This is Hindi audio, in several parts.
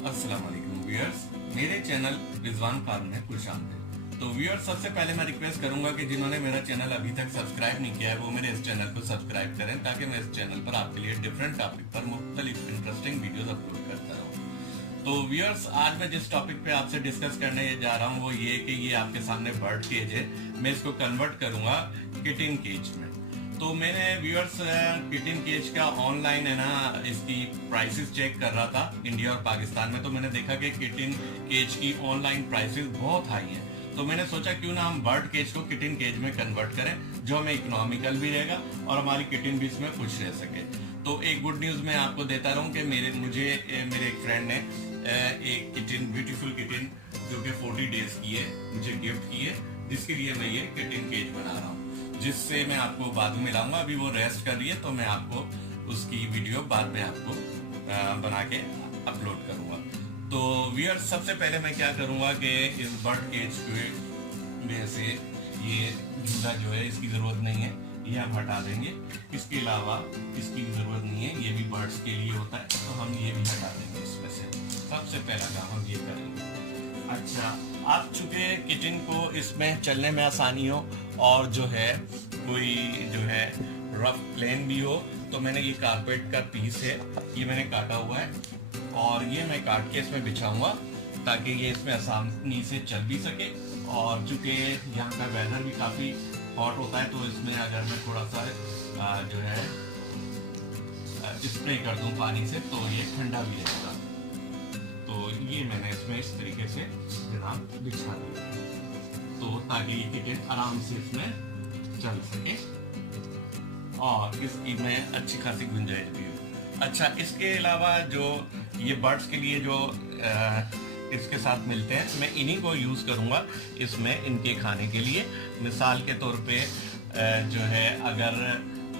अस्सलाम वालेकुम व्यूअर्स, मेरे चैनल रिजवान फार्म में खुशामदीद। तो व्यूअर्स, सबसे पहले मैं रिक्वेस्ट करूंगा कि जिन्होंने मेरा चैनल अभी तक सब्सक्राइब नहीं किया है वो मेरे इस चैनल को सब्सक्राइब करें, ताकि मैं इस चैनल पर आपके लिए डिफरेंट टॉपिक पर मुख्तलिफ इंटरेस्टिंग वीडियोस अपलोड करता रहूं। तो व्यूअर्स, आज मैं जिस टॉपिक पे आपसे डिस्कस करने जा रहा हूँ वो ये कि ये आपके सामने बर्ड केज है। मैं इसको कन्वर्ट करूंगा किटिन केज में। तो मैंने व्यूअर्स किटिन केज का ऑनलाइन है ना इसकी प्राइसेस चेक कर रहा था इंडिया और पाकिस्तान में। तो मैंने देखा कि किटिन केज की ऑनलाइन प्राइसेस बहुत हाई हैं। तो मैंने सोचा क्यों ना हम बर्ड केज को किटिन केज में कन्वर्ट करें, जो हमें इकोनॉमिकल भी रहेगा और हमारी किटिन भी इसमें खुश रह सके। तो एक गुड न्यूज मैं आपको देता रहूं कि मेरे एक फ्रेंड ने एक किटिन, ब्यूटीफुल किटिन जो कि 40 डेज की है, मुझे गिफ्ट की है, जिसके लिए मैं ये किटिन केज बना रहा हूँ, जिससे मैं आपको बाद में मिलाऊंगा। अभी वो रेस्ट कर रही है तो मैं आपको उसकी वीडियो बाद में आपको बना के अपलोड करूंगा। तो व्यूअर्स, सबसे पहले मैं क्या करूंगा कि इस बर्ड केज में से ये झूला जो है इसकी जरूरत नहीं है, ये हम हटा देंगे। इसके अलावा इसकी जरूरत नहीं है, ये भी बर्ड्स के लिए होता है, तो हम ये भी हटा देंगे इसमें से। सबसे पहला काम हम ये करेंगे। अच्छा, आप चूंकि किटिन को इसमें चलने में आसानी हो और जो है कोई जो है रफ प्लेन भी हो, तो मैंने ये कारपेट का पीस है, ये मैंने काटा हुआ है और ये मैं काट के इसमें बिछाऊंगा ताकि ये इसमें आसानी से चल भी सके। और चूंकि यहाँ का वेदर भी काफ़ी हॉट होता है, तो इसमें अगर मैं थोड़ा सा जो है स्प्रे कर दूँ पानी से तो ये ठंडा भी रहेगा। तो ये मैंने इसमें इस तरीके से जनाब बिछा दिया, तो ताकि ये किटिन आराम से इसमें चल सके और इसकी में अच्छी खासी गुंजाइश भी हो। अच्छा, इसके अलावा जो ये बर्ड्स के लिए जो इसके साथ मिलते हैं, मैं इन्हीं को यूज़ करूँगा इसमें इनके खाने के लिए। मिसाल के तौर पे जो है अगर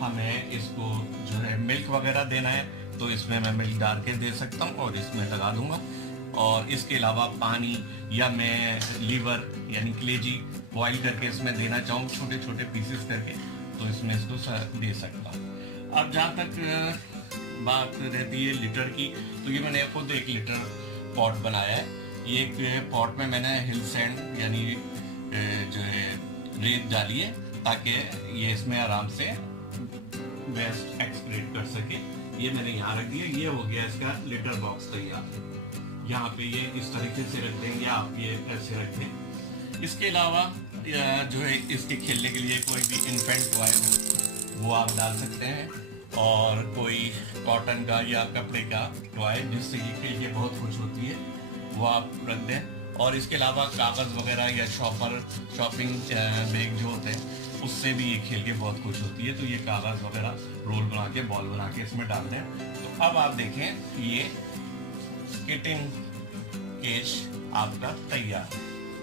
हमें इसको जो है मिल्क वगैरह देना है तो इसमें मैं मिल्क डाल के दे सकता हूँ और इसमें लगा दूंगा। और इसके अलावा पानी या मैं लीवर यानी कलेजी बॉईल करके इसमें देना चाहूँ छोटे छोटे पीसेस करके, तो इसमें इसको दे सकता हूँ। अब जहाँ तक बात रहती है लीटर की, तो ये मैंने खुद 1 लीटर पॉट बनाया है। ये एक पॉट में मैंने हिल सैंड यानी जो है रेत डाली है ताकि ये इसमें आराम से वेस्ट एक्सक्रीट कर सके। ये मैंने यहाँ रख दिया। ये हो गया इसका लिटर बॉक्स तैयार। यहाँ पे ये इस तरीके से रख देंगे, आप ये ऐसे रख दें। इसके अलावा जो है इसके खेलने के लिए कोई भी इन्फेंट टॉय हो वो आप डाल सकते हैं, और कोई कॉटन का या कपड़े का टॉय जिससे ये खेल के बहुत खुश होती है वो आप रख दें। और इसके अलावा कागज़ वगैरह या शॉपिंग बैग जो होते हैं उससे भी ये खेल के बहुत खुश होती है, तो ये कागज़ वगैरह रोल बना के बॉल बना के इसमें डाल दें। तो अब आप देखें ये किटिन केज आपका तैयार है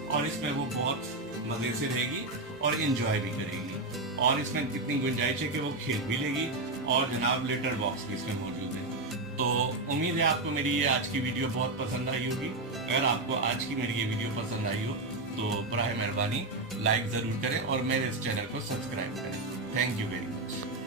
और इसमें वो बहुत मज़े से रहेगी और इंजॉय भी करेगी, और इसमें इतनी गुंजाइश है कि वो खेल भी लेगी, और जनाब लेटर बॉक्स भी इसमें मौजूद है। तो उम्मीद है आपको मेरी ये आज की वीडियो बहुत पसंद आई होगी। अगर आपको आज की मेरी ये वीडियो पसंद आई हो तो बराए मेहरबानी लाइक ज़रूर करें और मेरे इस चैनल को सब्सक्राइब करें। Thank you very much.